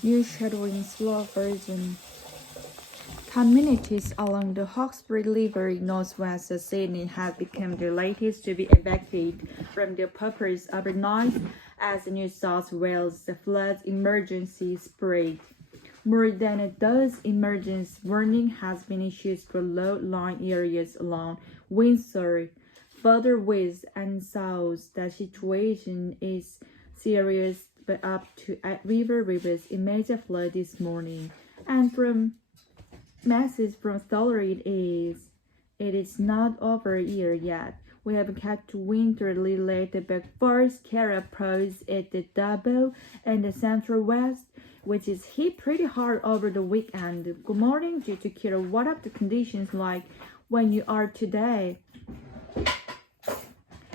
Shadowing slow version. Communities along the Hawkesbury River northwest of Sydney have become the latest to be evacuated from their purpose overnight as the New South Wales flood emergency spread. More than a dozen emergency warning has been issued for low-lying areas along Windsor. Further west and south, the situation is serious, but up to at rivers in major flood this morning. And from message from Story it is not over here yet. We have kept winter a little later, but first Kara pros at the Dubbo and the Central West, which is hit pretty hard over the weekend. Good morning, due to Kira. What are the conditions like when you are today?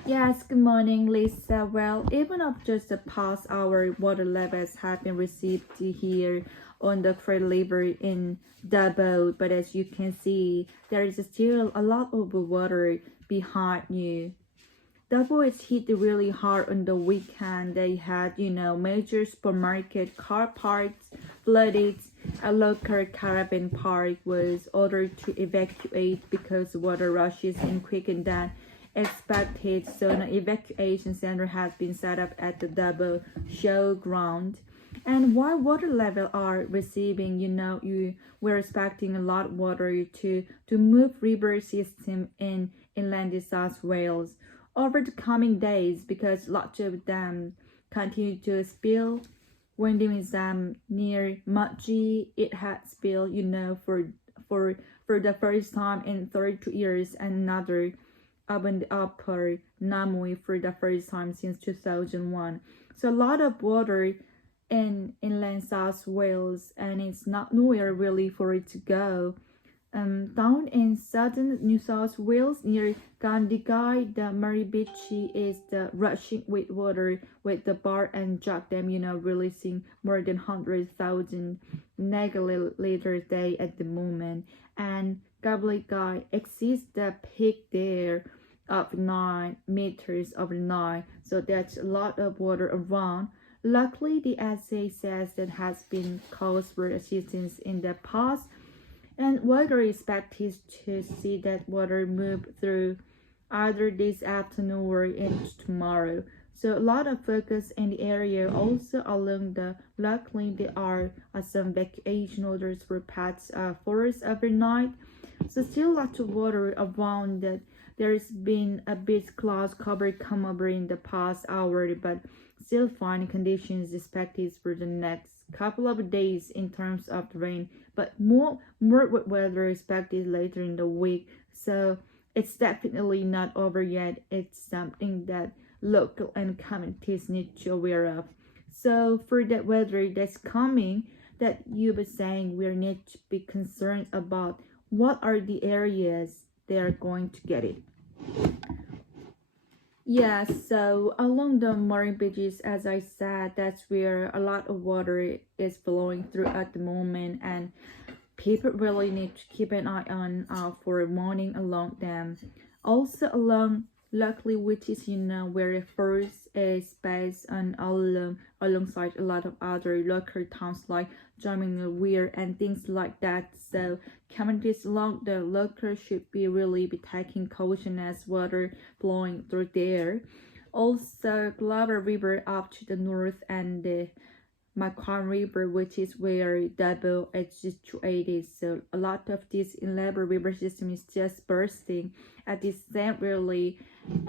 Yes, good morning, Lisa. Well, even up just the past hour, water levels have been received here on the Craig River in Dubbo, but as you can see, there is still a lot of water behind you. Dubbo is hit really hard on the weekend. They had, major supermarket car parks flooded. A local caravan park was ordered to evacuate because water rushes in quicker than expected, so an evacuation center has been set up at the Dubbo showground. And while water level are receiving, we're expecting a lot of water to move river system in inland South Wales over the coming days, because lots of them continue to spill. When near Mudgee, it had spilled, for the first time in 32 years, and another up in the upper Namui for the first time since 2001. So a lot of water in inland South Wales, and it's not nowhere really for it to go. Down in southern New South Wales near Gandigai, the Murrumbidgee is the rushing with water with the bar and jug dam, releasing more than 100,000 megaliter a day at the moment. And Gabligai exceeds the peak there of 9 meters overnight, so that's a lot of water around. Luckily, the essay says that has been calls for assistance in the past, and weather is expected to see that water move through either this afternoon or into tomorrow. So a lot of focus in the area also along the. Luckily, there are some evacuation orders for parts of forest overnight. So still lots of water around that. There's been a bit cloud cover come over in the past hour, but still fine conditions expected for the next couple of days in terms of the rain, but more wet weather expected later in the week. So it's definitely not over yet. It's something that local and communities need to aware of. So for that weather that's coming, that you were saying, we need to be concerned about what are the areas they are going to get it. Yeah, so along the Murrumbidgee, as I said, that's where a lot of water is flowing through at the moment, and people really need to keep an eye on for warning along them. Also along luckily, which is where the first is based on alongside a lot of other local towns like Weir and things like that. So communities along the local should be taking caution as water flowing through there. Also, Glover River up to the north, and the Macquarie River, which is where Dubbo is situated. So a lot of this inland river system is just bursting at this dam really,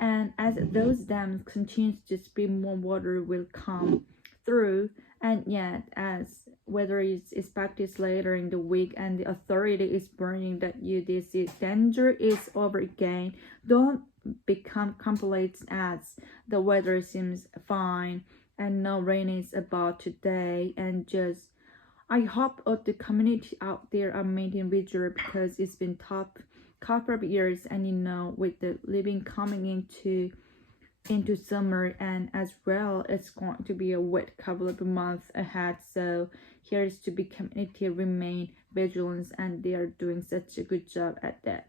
and as those dams continue to spill, more water will come through. And yet, as weather is expected later in the week, and the authority is warning that this danger is over again, don't become complete as the weather seems fine and no rain is about today. And just I hope all the community out there are maintaining vigil, because it's been tough couple of years, and with the living coming into summer, and as well it's going to be a wet couple of months ahead. So here's to be community remain vigilant, and they are doing such a good job at that.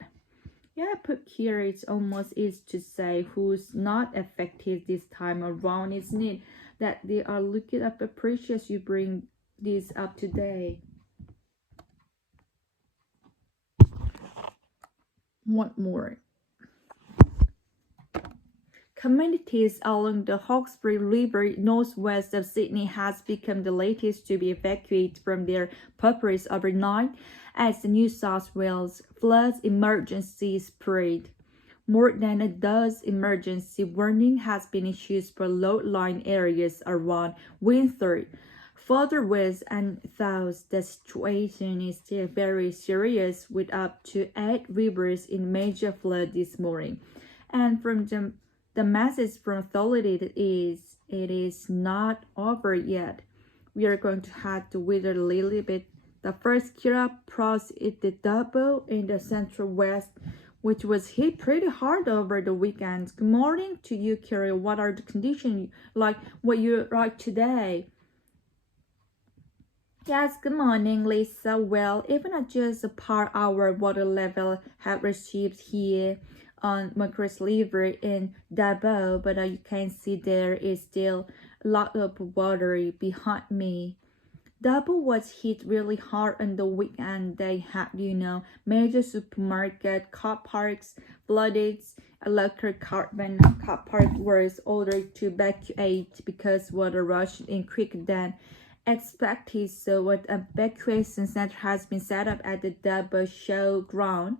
Yeah, I put here it's almost easy to say who's not affected this time around, isn't it? That they are looking up the precious you bring this up to date. One more. Communities along the Hawkesbury River northwest of Sydney has become the latest to be evacuated from their properties overnight as the New South Wales flood emergency spread. More than a dozen emergency warning has been issued for low-lying areas around Windsor. Further west and south, the situation is still very serious with up to 8 rivers in major flood this morning. And from the message from authorities is it is not over yet. We are going to have to wait a little bit. The first Kira Pros is the double in the central west, which was hit pretty hard over the weekend. Good morning to you, Kira. What are the conditions like what you like today? Yes, good morning, Lisa. Well, even at just a per hour water level have received here on Macross River in Dabo, but you can see there is still a lot of water behind me. Dabo was hit really hard on the weekend. They had, major supermarket, car parks, flooded, local car park was ordered to evacuate because water rushed in quicker than expected. So an evacuation center has been set up at the Dabo showground.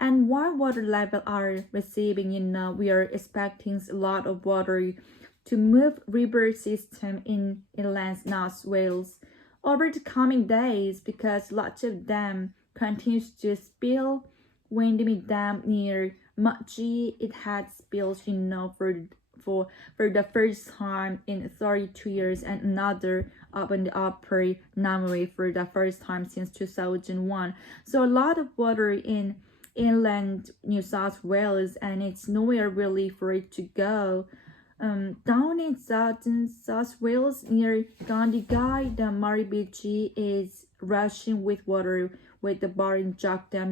And while water levels are receiving, we are expecting a lot of water to move river system in inland North Wales over the coming days because lots of them continues to spill. Windmill Dam near Mudgee, it had spills, for the first time in 32 years, and another up in the upper Namwe for the first time since 2001. So a lot of water in inland New South Wales, and it's nowhere really for it to go. Down in southern South Wales near Gandigai, the Murray Beach is rushing with water with the Barring Jock Dam,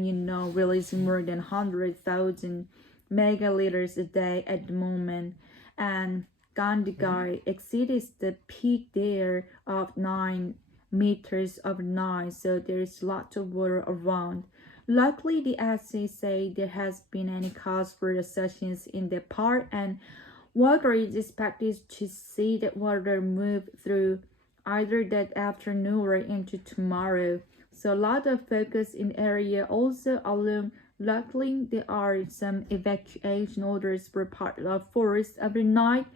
releasing more than 100,000 megaliters a day at the moment. And Gandigai exceeds the peak there of 9 meters overnight, so there's lots of water around. Luckily, the essays say there has been any cause for the sessions in the park, and water is expected to see the water move through either that afternoon or into tomorrow. So a lot of focus in area also along. Luckily, there are some evacuation orders for part of forest overnight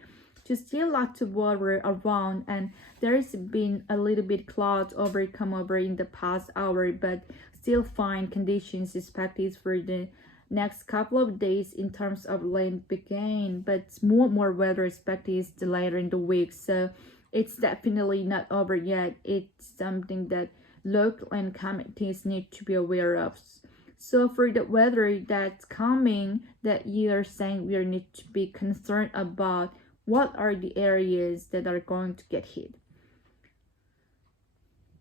to still lots of water around, and there's been a little bit cloud come over in the past hour, but still fine conditions expected for the next couple of days in terms of land begin, but more weather expected later in the week, so it's definitely not over yet. It's something that local and communities need to be aware of. So for the weather that's coming, that you are saying we need to be concerned about, what are the areas that are going to get hit?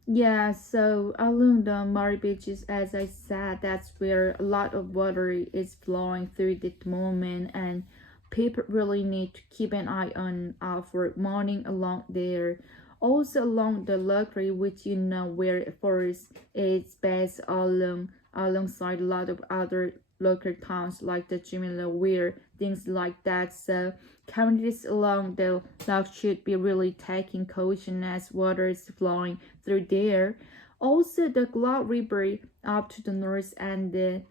Yeah, so along the Murray beaches, as I said, that's where a lot of water is flowing through at the moment, and people really need to keep an eye on for morning along there. Also along the Lockery, which where forest is based alongside a lot of other local towns like the Jimila Weir, things like that. So communities along the loch should be really taking caution as water is flowing through there. Also the Glow River up to the north and the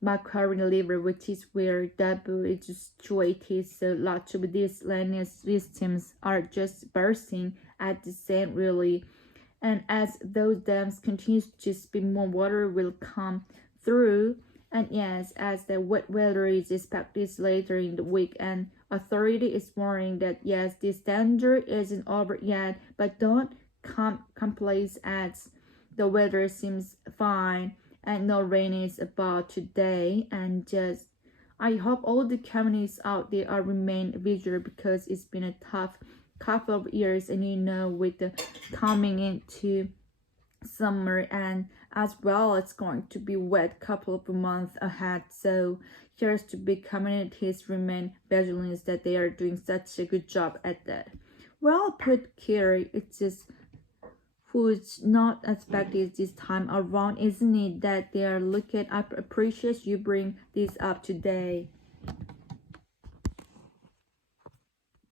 Macquarie River, which is where Dabo is situated. So lots of these linear systems are just bursting at the same really. And as those dams continue to spill, more water will come through. And yes, as the wet weather is expected later in the week, and authority is warning that yes, this danger isn't over yet, but don't complain as the weather seems fine and no rain is about today. And just I hope all the communities out there are remain vigilant because it's been a tough couple of years, and with the coming into summer, and as well it's going to be wet couple of months ahead. So here's to big communities remain vigilant that they are doing such a good job at that. Well put, Carrie. It's just who's not expected this time around, isn't it? That they are looking. I appreciate you bring this up today.